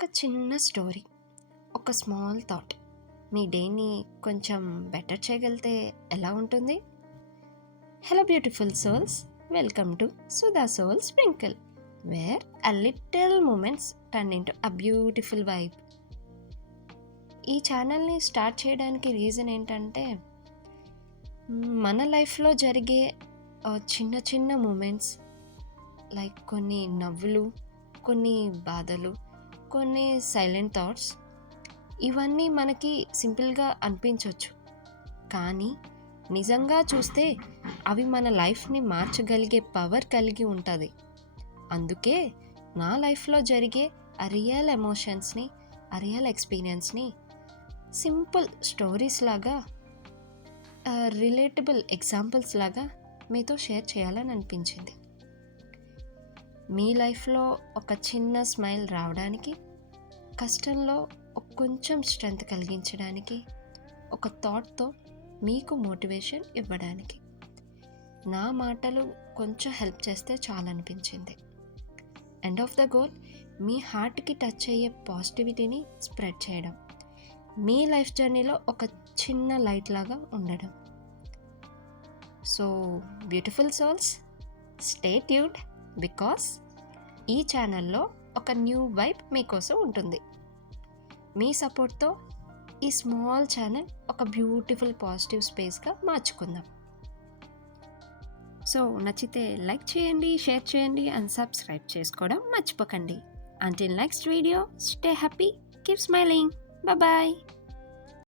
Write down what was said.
ఒక చిన్న స్టోరీ, ఒక స్మాల్ థాట్ మీ డేని కొంచెం బెటర్ చేయగలిగితే ఎలా ఉంటుంది? Hello beautiful souls, welcome to Sudha soul sprinkle, where a little moments turn into a beautiful vibe. ఈ ఛానల్ని స్టార్ట్ చేయడానికి రీజన్ ఏంటంటే, మన లైఫ్లో జరిగే చిన్న చిన్న మూమెంట్స్, లైక్ కొన్ని నవ్వులు, కొన్ని బాధలు, కొన్ని సైలెంట్ థాట్స్, ఇవన్నీ మనకి సింపుల్గా అనిపించవచ్చు, కానీ నిజంగా చూస్తే అవి మన లైఫ్ని మార్చగలిగే పవర్ కలిగి ఉంటుంది. అందుకే నా లైఫ్లో జరిగే ఆ రియల్ ఎమోషన్స్ని, ఆ రియల్ ఎక్స్పీరియన్స్ని సింపుల్ స్టోరీస్ లాగా, రిలేటబుల్ ఎగ్జాంపుల్స్ లాగా మీతో షేర్ చేయాలని అనిపించింది. మీ లైఫ్లో ఒక చిన్న స్మైల్ రావడానికి, కష్టంలో కొంచెం స్ట్రెంగ్త్ కలిగించడానికి, ఒక థాట్తో మీకు మోటివేషన్ ఇవ్వడానికి నా మాటలు కొంచెం హెల్ప్ చేస్తే చాలనిపించింది. ఎండ్ ఆఫ్ ద గోల్, మీ హార్ట్కి టచ్ అయ్యే పాజిటివిటీని స్ప్రెడ్ చేయడం, మీ లైఫ్ జర్నీలో ఒక చిన్న లైట్ లాగా ఉండడం. So beautiful souls, stay tuned, because ఈ ఛానల్లో ఒక న్యూ వైబ్ మీకోసం ఉంటుంది. మీ సపోర్ట్తో ఈ స్మాల్ ఛానల్ ఒక బ్యూటిఫుల్ పాజిటివ్ స్పేస్గా మార్చుకుందాం. సో నచ్చితే లైక్ చేయండి, షేర్ చేయండి అండ్ సబ్స్క్రైబ్ చేసుకోవడం మర్చిపోకండి. Until next video, stay happy, keep smiling. Bye bye.